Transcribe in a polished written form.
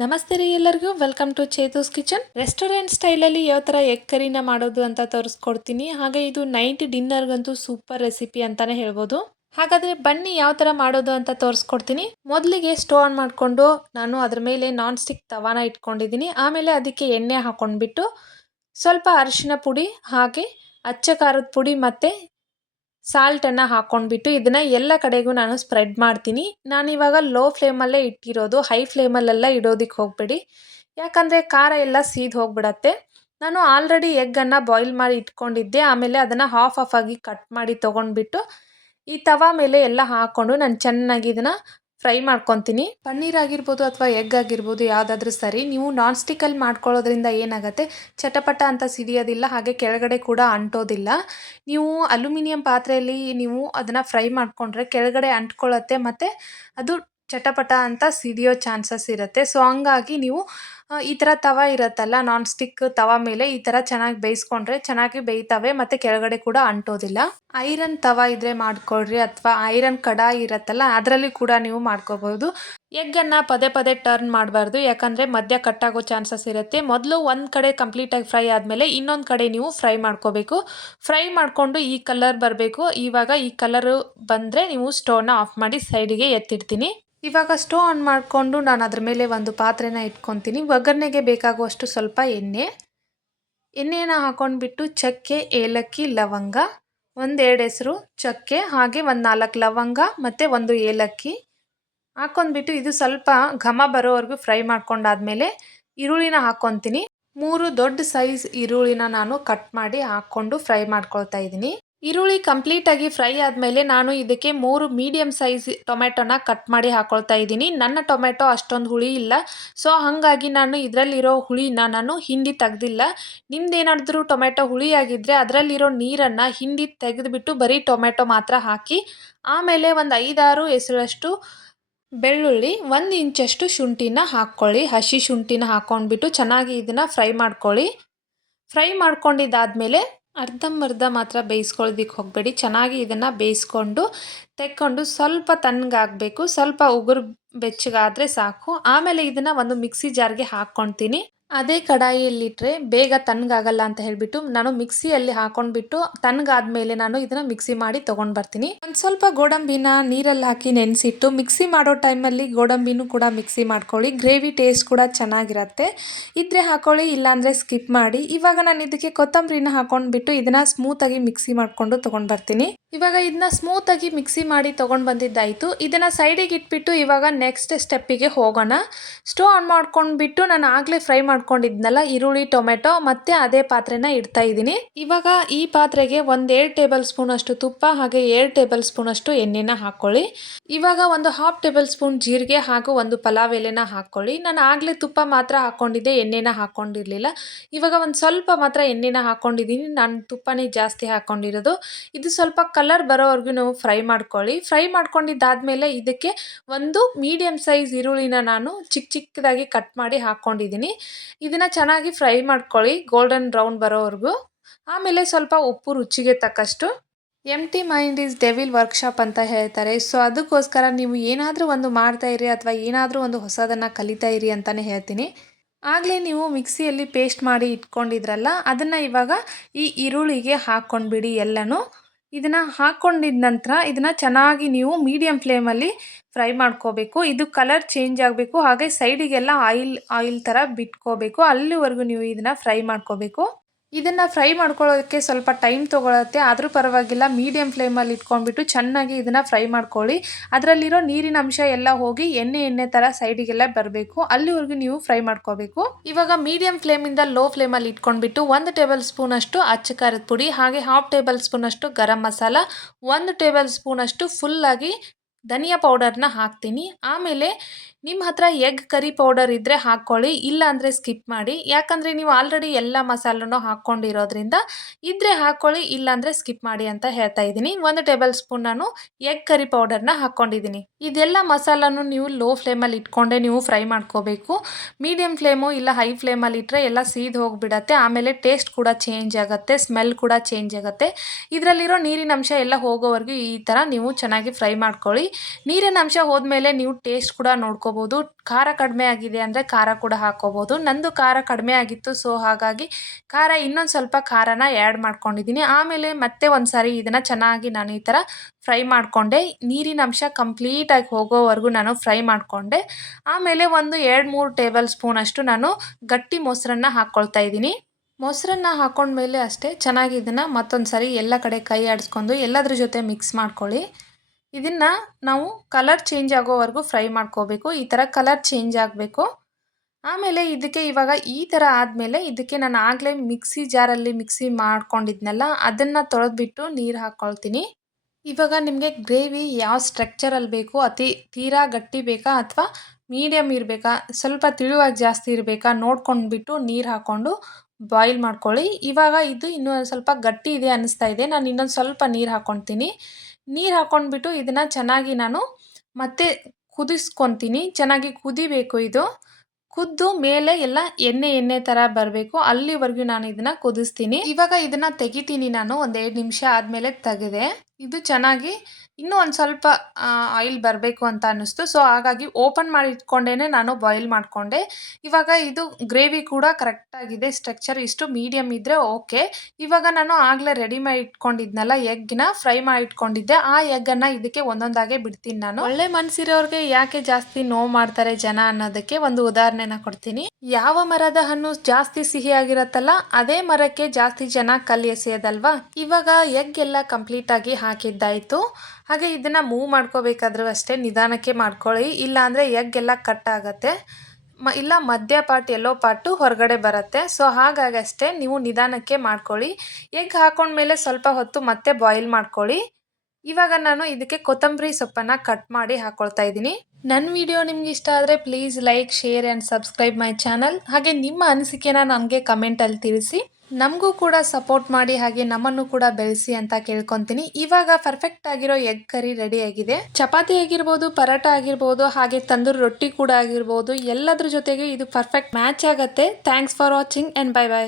ನಮಸ್ತೆ ರೀ ಎಲ್ಲರಿಗೂ ವೆಲ್ಕಮ್ ಟು ಚೇತೂಸ್ ಕಿಚನ್. ರೆಸ್ಟೋರೆಂಟ್ ಸ್ಟೈಲಲ್ಲಿ ಯಾವ ಥರ ಎಗ್ ಕರಿನ ಮಾಡೋದು ಅಂತ ತೋರಿಸ್ಕೊಡ್ತೀನಿ. ಹಾಗೆ ಇದು ನೈಟ್ ಡಿನ್ನರ್ಗಂತೂ ಸೂಪರ್ ರೆಸಿಪಿ ಅಂತಾನೆ ಹೇಳ್ಬೋದು. ಹಾಗಾದರೆ ಬನ್ನಿ ಯಾವ ಥರ ಮಾಡೋದು ಅಂತ ತೋರಿಸ್ಕೊಡ್ತೀನಿ. ಮೊದಲಿಗೆ ಸ್ಟವ್ ಆನ್ ಮಾಡಿಕೊಂಡು ನಾನು ಅದ್ರ ಮೇಲೆ ನಾನ್ ಸ್ಟಿಕ್ ತವಾನ ಇಟ್ಕೊಂಡಿದ್ದೀನಿ. ಆಮೇಲೆ ಅದಕ್ಕೆ ಎಣ್ಣೆ ಹಾಕೊಂಡ್ಬಿಟ್ಟು ಸ್ವಲ್ಪ ಅರಿಶಿನ ಪುಡಿ ಹಾಗೆ ಅಚ್ಚ ಖಾರದ ಪುಡಿ ಮತ್ತು ಸಾಲ್ಟನ್ನು ಹಾಕ್ಕೊಂಡ್ಬಿಟ್ಟು ಇದನ್ನು ಎಲ್ಲ ಕಡೆಗೂ ನಾನು ಸ್ಪ್ರೆಡ್ ಮಾಡ್ತೀನಿ. ನಾನಿವಾಗ ಲೋ ಫ್ಲೇಮಲ್ಲೇ ಇಟ್ಟಿರೋದು, ಹೈ ಫ್ಲೇಮಲ್ಲೆಲ್ಲ ಇಡೋದಕ್ಕೆ ಹೋಗಬೇಡಿ, ಯಾಕಂದರೆ ಖಾರ ಎಲ್ಲ ಸೀದ್ ಹೋಗ್ಬಿಡತ್ತೆ. ನಾನು ಆಲ್ರೆಡಿ ಎಗ್ಗನ್ನು ಬಾಯ್ಲ್ ಮಾಡಿ ಇಟ್ಕೊಂಡಿದ್ದೆ. ಆಮೇಲೆ ಅದನ್ನು ಹಾಫ್ ಆಗಿ ಕಟ್ ಮಾಡಿ ತೊಗೊಂಡ್ಬಿಟ್ಟು ಈ ತವಾ ಮೇಲೆ ಎಲ್ಲ ಹಾಕ್ಕೊಂಡು ನಾನು ಚೆನ್ನಾಗಿ ಇದನ್ನು ಫ್ರೈ ಮಾಡ್ಕೊತೀನಿ. ಪನ್ನೀರ್ ಆಗಿರ್ಬೋದು ಅಥವಾ ಎಗ್ ಆಗಿರ್ಬೋದು ಯಾವುದಾದ್ರೂ ಸರಿ, ನೀವು ನಾನ್ ಸ್ಟಿಕ್ಕಲ್ಲಿ ಮಾಡ್ಕೊಳ್ಳೋದ್ರಿಂದ ಏನಾಗುತ್ತೆ, ಚಟಪಟ ಅಂತ ಸಿಡಿಯೋದಿಲ್ಲ, ಹಾಗೆ ಕೆಳಗಡೆ ಕೂಡ ಅಂಟೋದಿಲ್ಲ. ನೀವು ಅಲ್ಯೂಮಿನಿಯಂ ಪಾತ್ರೆಯಲ್ಲಿ ನೀವು ಅದನ್ನು ಫ್ರೈ ಮಾಡಿಕೊಂಡ್ರೆ ಕೆಳಗಡೆ ಅಂಟ್ಕೊಳ್ಳುತ್ತೆ ಮತ್ತು ಅದು ಚಟಪಟ ಅಂತ ಸಿಡಿಯೋ ಚಾನ್ಸಸ್ ಇರುತ್ತೆ. ಸೊ ಹಂಗಾಗಿ ನೀವು ಈ ಥರ ತವ ಇರುತ್ತಲ್ಲ, ನಾನ್ ಸ್ಟಿಕ್ ತವ ಮೇಲೆ ಈ ಥರ ಚೆನ್ನಾಗಿ ಬೇಯಿಸ್ಕೊಂಡ್ರೆ ಚೆನ್ನಾಗಿ ಬೇಯ್ತವೆ ಮತ್ತು ಕೆಳಗಡೆ ಕೂಡ ಅಂಟೋದಿಲ್ಲ. ಐರನ್ ತವ ಇದ್ರೆ ಮಾಡ್ಕೊಳ್ರಿ, ಅಥವಾ ಐರನ್ ಕಡಾಯಿ ಇರುತ್ತಲ್ಲ ಅದರಲ್ಲಿ ಕೂಡ ನೀವು ಮಾಡ್ಕೋಬಹುದು. ಎಗ್ಗನ್ನು ಪದೇ ಪದೇ ಟರ್ನ್ ಮಾಡಬಾರ್ದು, ಯಾಕಂದರೆ ಮಧ್ಯ ಕಟ್ಟಾಗೋ ಚಾನ್ಸಸ್ ಇರುತ್ತೆ. ಮೊದಲು ಒಂದು ಕಡೆ ಕಂಪ್ಲೀಟಾಗಿ ಫ್ರೈ ಆದಮೇಲೆ ಇನ್ನೊಂದು ಕಡೆ ನೀವು ಫ್ರೈ ಮಾಡ್ಕೋಬೇಕು. ಫ್ರೈ ಮಾಡಿಕೊಂಡು ಈ ಕಲರ್ ಬರಬೇಕು. ಇವಾಗ ಈ ಕಲರು ಬಂದರೆ ನೀವು ಸ್ಟವ್ನ ಆಫ್ ಮಾಡಿ ಸೈಡಿಗೆ ಎತ್ತಿಡ್ತೀನಿ. ಇವಾಗ ಸ್ಟವ್ ಆನ್ ಮಾಡಿಕೊಂಡು ನಾನು ಅದ್ರ ಮೇಲೆ ಒಂದು ಪಾತ್ರೆನ ಇಟ್ಕೊತೀನಿ. ಒಗ್ಗರಣೆಗೆ ಬೇಕಾಗುವಷ್ಟು ಸ್ವಲ್ಪ ಎಣ್ಣೆನ ಹಾಕೊಂಡ್ಬಿಟ್ಟು ಚಕ್ಕೆ, ಏಲಕ್ಕಿ, ಲವಂಗ, ಒಂದೆರಡು ಹೆಸರು ಚಕ್ಕೆ, ಹಾಗೆ ಒಂದು 4 ಲವಂಗ ಮತ್ತು ಒಂದು ಏಲಕ್ಕಿ ಹಾಕೊಂಡ್ಬಿಟ್ಟು ಇದು ಸ್ವಲ್ಪ ಘಮ ಬರೋವರೆಗೂ ಫ್ರೈ ಮಾಡ್ಕೊಂಡಾದ್ಮೇಲೆ ಈರುಳ್ಳಿನ ಹಾಕ್ಕೊತೀನಿ. 3 ದೊಡ್ಡ ಸೈಜ್ ಈರುಳ್ಳಿನ ನಾನು ಕಟ್ ಮಾಡಿ ಹಾಕ್ಕೊಂಡು ಫ್ರೈ ಮಾಡ್ಕೊಳ್ತಾ ಇದ್ದೀನಿ. ಈರುಳ್ಳಿ ಕಂಪ್ಲೀಟಾಗಿ ಫ್ರೈ ಆದಮೇಲೆ ನಾನು ಇದಕ್ಕೆ 3 ಮೀಡಿಯಮ್ ಸೈಜ್ ಟೊಮೆಟೊನ ಕಟ್ ಮಾಡಿ ಹಾಕ್ಕೊಳ್ತಾ ಇದ್ದೀನಿ. ನನ್ನ ಟೊಮೆಟೊ ಅಷ್ಟೊಂದು ಹುಳಿ ಇಲ್ಲ, ಸೊ ಹಾಗಾಗಿ ನಾನು ಇದರಲ್ಲಿರೋ ಹುಳಿನ ನಾನು ಹಿಂಡಿ ತೆಗೆದಿಲ್ಲ. ನಿಮ್ದೇನಾದರೂ ಟೊಮೆಟೊ ಹುಳಿಯಾಗಿದ್ದರೆ ಅದರಲ್ಲಿರೋ ನೀರನ್ನು ಹಿಂಡಿ ತೆಗೆದುಬಿಟ್ಟು ಬರೀ ಟೊಮೆಟೊ ಮಾತ್ರ ಹಾಕಿ, ಆಮೇಲೆ ಒಂದು 5-6 ಎಸಳಷ್ಟು ಬೆಳ್ಳುಳ್ಳಿ, 1 ಇಂಚಷ್ಟು ಶುಂಠಿನ ಹಾಕ್ಕೊಳ್ಳಿ. ಹಸಿ ಶುಂಠಿನ ಹಾಕ್ಕೊಂಡ್ಬಿಟ್ಟು ಚೆನ್ನಾಗಿ ಇದನ್ನು ಫ್ರೈ ಮಾಡ್ಕೊಳ್ಳಿ. ಫ್ರೈ ಮಾಡ್ಕೊಂಡಿದ್ದಾದಮೇಲೆ ಅರ್ಧಂಬರ್ಧ ಮಾತ್ರ ಬೇಯಿಸ್ಕೊಳ್ಳೋದಕ್ಕೆ ಹೋಗಬೇಡಿ, ಚೆನ್ನಾಗಿ ಇದನ್ನು ಬೇಯಿಸ್ಕೊಂಡು ತೆಕ್ಕೊಂಡು ಸ್ವಲ್ಪ ತಣ್ಣಗಾಗಬೇಕು, ಸ್ವಲ್ಪ ಉಗುರು ಬೆಚ್ಚಗಾದರೆ ಸಾಕು. ಆಮೇಲೆ ಇದನ್ನು ಒಂದು ಮಿಕ್ಸಿ ಜಾರ್ಗೆ ಹಾಕ್ಕೊಳ್ತೀನಿ. ಅದೇ ಕಡಾಯಿಯಲ್ಲಿಟ್ಟರೆ ಬೇಗ ತಣ್ಣಗಾಗಲ್ಲ ಅಂತ ಹೇಳಿಬಿಟ್ಟು ನಾನು ಮಿಕ್ಸಿಯಲ್ಲಿ ಹಾಕೊಂಡ್ಬಿಟ್ಟು ತಣ್ಣಗಾದ್ಮೇಲೆ ನಾನು ಇದನ್ನು ಮಿಕ್ಸಿ ಮಾಡಿ ತೊಗೊಂಡು ಬರ್ತೀನಿ. ಒಂದು ಸ್ವಲ್ಪ ಗೋಡಂಬಿನ ನೀರಲ್ಲಿ ಹಾಕಿ ನೆನೆಸಿಟ್ಟು ಮಿಕ್ಸಿ ಮಾಡೋ ಟೈಮಲ್ಲಿ ಗೋಡಂಬಿನೂ ಕೂಡ ಮಿಕ್ಸಿ ಮಾಡ್ಕೊಳ್ಳಿ. ಗ್ರೇವಿ ಟೇಸ್ಟ್ ಕೂಡ ಚೆನ್ನಾಗಿರುತ್ತೆ. ಇದ್ರೆ ಹಾಕೊಳ್ಳಿ, ಇಲ್ಲಾಂದರೆ ಸ್ಕಿಪ್ ಮಾಡಿ. ಇವಾಗ ನಾನು ಇದಕ್ಕೆ ಕೊತ್ತಂಬರಿನ ಹಾಕೊಂಡ್ಬಿಟ್ಟು ಇದನ್ನು ಸ್ಮೂತಾಗಿ ಮಿಕ್ಸಿ ಮಾಡಿಕೊಂಡು ತೊಗೊಂಡು ಬರ್ತೀನಿ. ಇವಾಗ ಇದನ್ನ ಸ್ಮೂತಾಗಿ ಮಿಕ್ಸಿ ಮಾಡಿ ತೊಗೊಂಡು ಬಂದಿದ್ದಾಯಿತು. ಇದನ್ನು ಸೈಡಿಗೆ ಇಟ್ಬಿಟ್ಟು ಇವಾಗ ನೆಕ್ಸ್ಟ್ ಸ್ಟೆಪ್ಪಿಗೆ ಹೋಗೋಣ. ಸ್ಟವ್ ಆನ್ ಮಾಡ್ಕೊಂಡ್ಬಿಟ್ಟು ನಾನು ಆಗಲೇ ಫ್ರೈ ಮಾಡ್ಕೊಂಡಿದ್ನಲ್ಲ ಈರುಳ್ಳಿ, ಟೊಮೆಟೊ ಮತ್ತು ಅದೇ ಪಾತ್ರೆನ ಇಡ್ತಾ ಇದ್ದೀನಿ. ಇವಾಗ ಈ ಪಾತ್ರೆಗೆ 1 ಟೇಬಲ್ ಸ್ಪೂನ್ ಅಷ್ಟು ತುಪ್ಪ ಹಾಗೆ 2 ಟೇಬಲ್ ಸ್ಪೂನ್ ಅಷ್ಟು ಎಣ್ಣೆನ ಹಾಕ್ಕೊಳ್ಳಿ. ಇವಾಗ ಒಂದು 1/2 ಟೇಬಲ್ ಸ್ಪೂನ್ ಜೀರಿಗೆ ಹಾಗೂ ಒಂದು ಪಲಾವ್ ಎಲೆನ ಹಾಕ್ಕೊಳ್ಳಿ. ನಾನು ಆಗಲೇ ತುಪ್ಪ ಮಾತ್ರ ಹಾಕ್ಕೊಂಡಿದ್ದೆ, ಎಣ್ಣೆನ ಹಾಕ್ಕೊಂಡಿರಲಿಲ್ಲ. ಇವಾಗ ಒಂದು ಸ್ವಲ್ಪ ಮಾತ್ರ ಎಣ್ಣೆನ ಹಾಕ್ಕೊಂಡಿದ್ದೀನಿ, ನಾನು ತುಪ್ಪನೇ ಜಾಸ್ತಿ ಹಾಕ್ಕೊಂಡಿರೋದು. ಇದು ಸ್ವಲ್ಪ ಕಲರ್ ಬರೋವರೆಗೂ ನಾವು ಫ್ರೈ ಮಾಡ್ಕೊಳ್ಳಿ. ಫ್ರೈ ಮಾಡ್ಕೊಂಡಿದ್ದಾದಮೇಲೆ ಇದಕ್ಕೆ ಒಂದು ಮೀಡಿಯಮ್ ಸೈಜ್ ಈರುಳ್ಳಿನ ನಾನು ಚಿಕ್ಕದಾಗಿ ಕಟ್ ಮಾಡಿ ಹಾಕ್ಕೊಂಡಿದ್ದೀನಿ. ಇದನ್ನು ಚೆನ್ನಾಗಿ ಫ್ರೈ ಮಾಡ್ಕೊಳ್ಳಿ ಗೋಲ್ಡನ್ ಬ್ರೌನ್ ಬರೋವರೆಗೂ. ಆಮೇಲೆ ಸ್ವಲ್ಪ ಉಪ್ಪು ರುಚಿಗೆ ತಕ್ಕಷ್ಟು. Empty mind is devil workshop ಅಂತ ಹೇಳ್ತಾರೆ. ಸೊ ಅದಕ್ಕೋಸ್ಕರ ನೀವು ಏನಾದರೂ ಒಂದು ಮಾಡ್ತಾ ಇರಿ ಅಥವಾ ಏನಾದರೂ ಒಂದು ಹೊಸದನ್ನು ಕಲಿತಾ ಇರಿ ಅಂತಲೇ ಹೇಳ್ತೀನಿ. ಆಗಲೇ ನೀವು ಮಿಕ್ಸಿಯಲ್ಲಿ ಪೇಸ್ಟ್ ಮಾಡಿ ಇಟ್ಕೊಂಡಿದ್ರಲ್ಲ, ಅದನ್ನು ಇವಾಗ ಈ ಈರುಳ್ಳಿಗೆ ಹಾಕ್ಕೊಂಡ್ಬಿಡಿ ಎಲ್ಲನೂ. ಇದನ್ನು ಹಾಕ್ಕೊಂಡಿದ ನಂತರ ಇದನ್ನು ಚೆನ್ನಾಗಿ ನೀವು ಮೀಡಿಯಮ್ ಫ್ಲೇಮಲ್ಲಿ ಫ್ರೈ ಮಾಡ್ಕೋಬೇಕು. ಇದು ಕಲರ್ ಚೇಂಜ್ ಆಗಬೇಕು, ಹಾಗೆ ಸೈಡಿಗೆಲ್ಲ ಆಯಿಲ್ ಥರ ಬಿಟ್ಕೋಬೇಕು. ಅಲ್ಲಿವರೆಗೂ ನೀವು ಇದನ್ನು ಫ್ರೈ ಮಾಡ್ಕೋಬೇಕು. ಇದನ್ನು ಫ್ರೈ ಮಾಡ್ಕೊಳ್ಳೋದಕ್ಕೆ ಸ್ವಲ್ಪ ಟೈಮ್ ತೊಗೊಳುತ್ತೆ, ಆದರೂ ಪರವಾಗಿಲ್ಲ. ಮೀಡಿಯಮ್ ಫ್ಲೇಮಲ್ಲಿ ಇಟ್ಕೊಂಡ್ಬಿಟ್ಟು ಚೆನ್ನಾಗಿ ಇದನ್ನು ಫ್ರೈ ಮಾಡ್ಕೊಳ್ಳಿ. ಅದರಲ್ಲಿರೋ ನೀರಿನ ಅಂಶ ಎಲ್ಲ ಹೋಗಿ ಎಣ್ಣೆ ಥರ ಸೈಡಿಗೆಲ್ಲ ಬರಬೇಕು, ಅಲ್ಲಿವರೆಗೂ ನೀವು ಫ್ರೈ ಮಾಡ್ಕೋಬೇಕು. ಇವಾಗ ಮೀಡಿಯಮ್ ಫ್ಲೇಮಿಂದ ಲೋ ಫ್ಲೇಮಲ್ಲಿ ಇಟ್ಕೊಂಡ್ಬಿಟ್ಟು 1 ಟೇಬಲ್ ಸ್ಪೂನ್ ಅಷ್ಟು ಅಚ್ಚ ಖಾರದ ಪುಡಿ ಹಾಗೆ 1/2 ಟೇಬಲ್ ಸ್ಪೂನ್ ಅಷ್ಟು ಗರಂ ಮಸಾಲ, 1 ಟೇಬಲ್ ಸ್ಪೂನ್ ಅಷ್ಟು ಫುಲ್ಲಾಗಿ ಧನಿಯಾ ಪೌಡರ್ನ ಹಾಕ್ತೀನಿ. ಆಮೇಲೆ ನಿಮ್ಮ ಹತ್ರ ಎಗ್ ಕರಿ ಪೌಡರ್ ಇದ್ದರೆ ಹಾಕ್ಕೊಳ್ಳಿ, ಇಲ್ಲ ಅಂದರೆ ಸ್ಕಿಪ್ ಮಾಡಿ. ಯಾಕಂದರೆ ನೀವು ಆಲ್ರೆಡಿ ಎಲ್ಲ ಮಸಾಲನೂ ಹಾಕ್ಕೊಂಡಿರೋದ್ರಿಂದ ಇದ್ದರೆ ಹಾಕ್ಕೊಳ್ಳಿ, ಇಲ್ಲಾಂದರೆ ಸ್ಕಿಪ್ ಮಾಡಿ ಅಂತ ಹೇಳ್ತಾ ಇದ್ದೀನಿ. 1 ಟೇಬಲ್ ಸ್ಪೂನ್ ನಾನು ಎಗ್ ಕರಿ ಪೌಡರ್ನ ಹಾಕ್ಕೊಂಡಿದ್ದೀನಿ. ಇದೆಲ್ಲ ಮಸಾಲನೂ ನೀವು ಲೋ ಫ್ಲೇಮಲ್ಲಿ ಇಟ್ಕೊಂಡೆ ನೀವು ಫ್ರೈ ಮಾಡ್ಕೋಬೇಕು. ಮೀಡಿಯಮ್ ಫ್ಲೇಮು ಇಲ್ಲ ಹೈ ಫ್ಲೇಮಲ್ಲಿ ಇಟ್ಟರೆ ಎಲ್ಲ ಸೀದ್ ಹೋಗಿಬಿಡತ್ತೆ. ಆಮೇಲೆ ಟೇಸ್ಟ್ ಕೂಡ ಚೇಂಜ್ ಆಗುತ್ತೆ, ಸ್ಮೆಲ್ ಕೂಡ ಚೇಂಜ್ ಆಗುತ್ತೆ. ಇದರಲ್ಲಿರೋ ನೀರಿನ ಅಂಶ ಎಲ್ಲ ಹೋಗೋವರೆಗೂ ಈ ಥರ ನೀವು ಚೆನ್ನಾಗಿ ಫ್ರೈ ಮಾಡ್ಕೊಳ್ಳಿ. ನೀರಿನ ಅಂಶ ಹೋದ್ಮೇಲೆ ನೀವು ಟೇಸ್ಟ್ ಕೂಡ ನೋಡ್ಕೋ ಹಾಕ್ಕೋಬೋದು. ಖಾರ ಕಡಿಮೆ ಆಗಿದೆ ಅಂದರೆ ಖಾರ ಕೂಡ ಹಾಕ್ಕೋಬೋದು. ನಂದು ಖಾರ ಕಡಿಮೆ ಆಗಿತ್ತು, ಸೊ ಹಾಗಾಗಿ ಇನ್ನೊಂದು ಸ್ವಲ್ಪ ಖಾರನ ಆ್ಯಡ್ ಮಾಡ್ಕೊಂಡಿದ್ದೀನಿ. ಆಮೇಲೆ ಮತ್ತೆ ಒಂದು ಸಾರಿ ಇದನ್ನು ಚೆನ್ನಾಗಿ ನಾನು ಈ ಥರ ಫ್ರೈ ಮಾಡಿಕೊಂಡೆ. ನೀರಿನ ಅಂಶ ಕಂಪ್ಲೀಟಾಗಿ ಹೋಗೋವರೆಗೂ ನಾನು ಫ್ರೈ ಮಾಡಿಕೊಂಡೆ. ಆಮೇಲೆ ಒಂದು 2-3 ಟೇಬಲ್ ಸ್ಪೂನಷ್ಟು ನಾನು ಗಟ್ಟಿ ಮೊಸರನ್ನ ಹಾಕ್ಕೊಳ್ತಾ ಇದ್ದೀನಿ. ಮೊಸರನ್ನ ಹಾಕೊಂಡ್ಮೇಲೆ ಅಷ್ಟೇ ಚೆನ್ನಾಗಿ ಇದನ್ನು ಮತ್ತೊಂದು ಸಾರಿ ಎಲ್ಲ ಕಡೆ ಕೈ ಆಡಿಸ್ಕೊಂಡು ಎಲ್ಲದ್ರ ಜೊತೆ ಮಿಕ್ಸ್ ಮಾಡ್ಕೊಳ್ಳಿ. ಇದನ್ನು ನಾವು ಕಲರ್ ಚೇಂಜ್ ಆಗೋವರೆಗೂ ಫ್ರೈ ಮಾಡ್ಕೋಬೇಕು. ಈ ಥರ ಕಲರ್ ಚೇಂಜ್ ಆಗಬೇಕು. ಆಮೇಲೆ ಇದಕ್ಕೆ ಇವಾಗ ಈ ಥರ ಆದಮೇಲೆ ಇದಕ್ಕೆ ನಾನು ಆಗಲೇ ಮಿಕ್ಸಿ ಜಾರಲ್ಲಿ ಮಿಕ್ಸಿ ಮಾಡ್ಕೊಂಡಿದ್ನಲ್ಲ ಅದನ್ನು ತೊಳೆದ್ಬಿಟ್ಟು ನೀರು ಹಾಕ್ಕೊಳ್ತೀನಿ. ಇವಾಗ ನಿಮಗೆ ಗ್ರೇವಿ ಯಾವ ಸ್ಟ್ರಕ್ಚರಲ್ಲಿ ಬೇಕು, ತೀರಾ ಗಟ್ಟಿ ಬೇಕಾ ಅಥವಾ ಮೀಡಿಯಮ್ ಇರಬೇಕಾ, ಸ್ವಲ್ಪ ತಿಳುವಾಗಿ ಜಾಸ್ತಿ ಇರಬೇಕಾ ನೋಡ್ಕೊಂಡ್ಬಿಟ್ಟು ನೀರು ಹಾಕ್ಕೊಂಡು ಬಾಯ್ಲ್ ಮಾಡ್ಕೊಳ್ಳಿ. ಇವಾಗ ಇದು ಇನ್ನೂ ಸ್ವಲ್ಪ ಗಟ್ಟಿ ಇದೆ ಅನ್ನಿಸ್ತಾ ಇದೆ. ನಾನು ಇನ್ನೊಂದು ಸ್ವಲ್ಪ ನೀರು ಹಾಕ್ಕೊಳ್ತೀನಿ. ನೀರು ಹಾಕ್ಕೊಂಡ್ಬಿಟ್ಟು ಇದನ್ನು ಚೆನ್ನಾಗಿ ನಾನು ಮತ್ತೆ ಕುದಿಸ್ಕೊತೀನಿ. ಚೆನ್ನಾಗಿ ಕುದಿಬೇಕು. ಇದು ಕುದ್ದು ಮೇಲೆ ಎಲ್ಲ ಎಣ್ಣೆ ಥರ ಬರಬೇಕು, ಅಲ್ಲಿವರೆಗೂ ನಾನು ಇದನ್ನು ಕುದಿಸ್ತೀನಿ. ಇವಾಗ ಇದನ್ನು ತೆಗಿತೀನಿ. ನಾನು ಒಂದು 2 ನಿಮಿಷ ಆದಮೇಲೆ ತೆಗೆದೆ. ಇದು ಚೆನ್ನಾಗಿ ಇನ್ನೂ ಒಂದು ಸ್ವಲ್ಪ ಆಯಿಲ್ ಬರಬೇಕು ಅಂತ ಅನ್ನಿಸ್ತು, ಸೊ ಹಾಗಾಗಿ ಓಪನ್ ಮಾಡಿ ಇಟ್ಕೊಂಡೇ ನಾನು ಬಾಯ್ಲ್ ಮಾಡಿಕೊಂಡೆ. ಇವಾಗ ಇದು ಗ್ರೇವಿ ಕೂಡ ಕರೆಕ್ಟಾಗಿದೆ. ಸ್ಟ್ರಕ್ಚರ್ ಇಷ್ಟು ಮೀಡಿಯಮ್ ಇದ್ದರೆ ಓಕೆ. ಇವಾಗ ನಾನು ಆಗಲೇ ರೆಡಿ ಮಾಡಿ ಇಟ್ಕೊಂಡಿದ್ನಲ್ಲ ಎಗ್ನ ಫ್ರೈ ಮಾಡಿ ಇಟ್ಕೊಂಡಿದ್ದೆ, ಆ ಎಗ್ಗನ್ನು ಇದಕ್ಕೆ ಒಂದೊಂದಾಗೆ ಬಿಡ್ತೀನಿ ನಾನು. ಒಳ್ಳೆ ಮನಸ್ಸಿರೋರಿಗೆ ಯಾಕೆ ಜಾಸ್ತಿ ನೋವು ಮಾಡ್ತಾರೆ ಜನ ಅನ್ನೋದಕ್ಕೆ ಒಂದು ಉದಾಹರಣೆನ ಕೊಡ್ತೀನಿ. ಯಾವ ಮರದ ಹಣ್ಣು ಜಾಸ್ತಿ ಸಿಹಿಯಾಗಿರತ್ತಲ್ಲ ಅದೇ ಮರಕ್ಕೆ ಜಾಸ್ತಿ ಜನ ಕಲ್ಲು ಎಸೆಯೋದಲ್ವಾ. ಇವಾಗ ಎಗ್ ಎಲ್ಲ ಕಂಪ್ಲೀಟ್ ಆಗಿ ಹಾಕಿದ್ದಾಯಿತು. ಹಾಗೆ ಇದನ್ನು ಮೂವ್ ಮಾಡ್ಕೋಬೇಕಾದ್ರೂ ಅಷ್ಟೇ ನಿಧಾನಕ್ಕೆ ಮಾಡ್ಕೊಳ್ಳಿ, ಇಲ್ಲಾಂದರೆ ಎಗ್ ಎಲ್ಲ ಕಟ್ ಆಗುತ್ತೆ, ಇಲ್ಲ ಮಧ್ಯ ಪಾರ್ಟ್ ಎಲ್ಲೋ ಪಾರ್ಟು ಹೊರಗಡೆ ಬರುತ್ತೆ. ಸೊ ಹಾಗಾಗಿ ಅಷ್ಟೇ ನೀವು ನಿಧಾನಕ್ಕೆ ಮಾಡ್ಕೊಳ್ಳಿ. ಎಗ್ ಹಾಕೊಂಡ್ಮೇಲೆ ಸ್ವಲ್ಪ ಹೊತ್ತು ಮತ್ತೆ ಬಾಯ್ಲ್ ಮಾಡ್ಕೊಳ್ಳಿ. ಇವಾಗ ನಾನು ಇದಕ್ಕೆ ಕೊತ್ತಂಬರಿ ಸೊಪ್ಪನ್ನು ಕಟ್ ಮಾಡಿ ಹಾಕ್ಕೊಳ್ತಾ ಇದ್ದೀನಿ. ನನ್ನ ವಿಡಿಯೋ ನಿಮ್ಗೆ ಇಷ್ಟ ಆದರೆ please like, share and subscribe my channel. ಹಾಗೆ ನಿಮ್ಮ ಅನಿಸಿಕೆನ ನನಗೆ ಕಮೆಂಟಲ್ಲಿ ತಿಳಿಸಿ. ನಮಗೂ ಕೂಡ ಸಪೋರ್ಟ್ ಮಾಡಿ, ಹಾಗೆ ನಮ್ಮನ್ನು ಕೂಡ ಬೆಳೆಸಿ ಅಂತ ಕೇಳ್ಕೊತೀನಿ. ಇವಾಗ ಪರ್ಫೆಕ್ಟ್ ಆಗಿರೋ ಎಗ್ ಕರಿ ರೆಡಿ ಆಗಿದೆ. ಚಪಾತಿ ಆಗಿರ್ಬೋದು, ಪರೋಟ ಆಗಿರ್ಬೋದು, ಹಾಗೆ ತಂದೂರಿ ರೊಟ್ಟಿ ಕೂಡ ಆಗಿರ್ಬೋದು, ಎಲ್ಲದ್ರ ಜೊತೆಗೆ ಇದು ಪರ್ಫೆಕ್ಟ್ ಮ್ಯಾಚ್ ಆಗುತ್ತೆ. Thanks for watching and bye bye.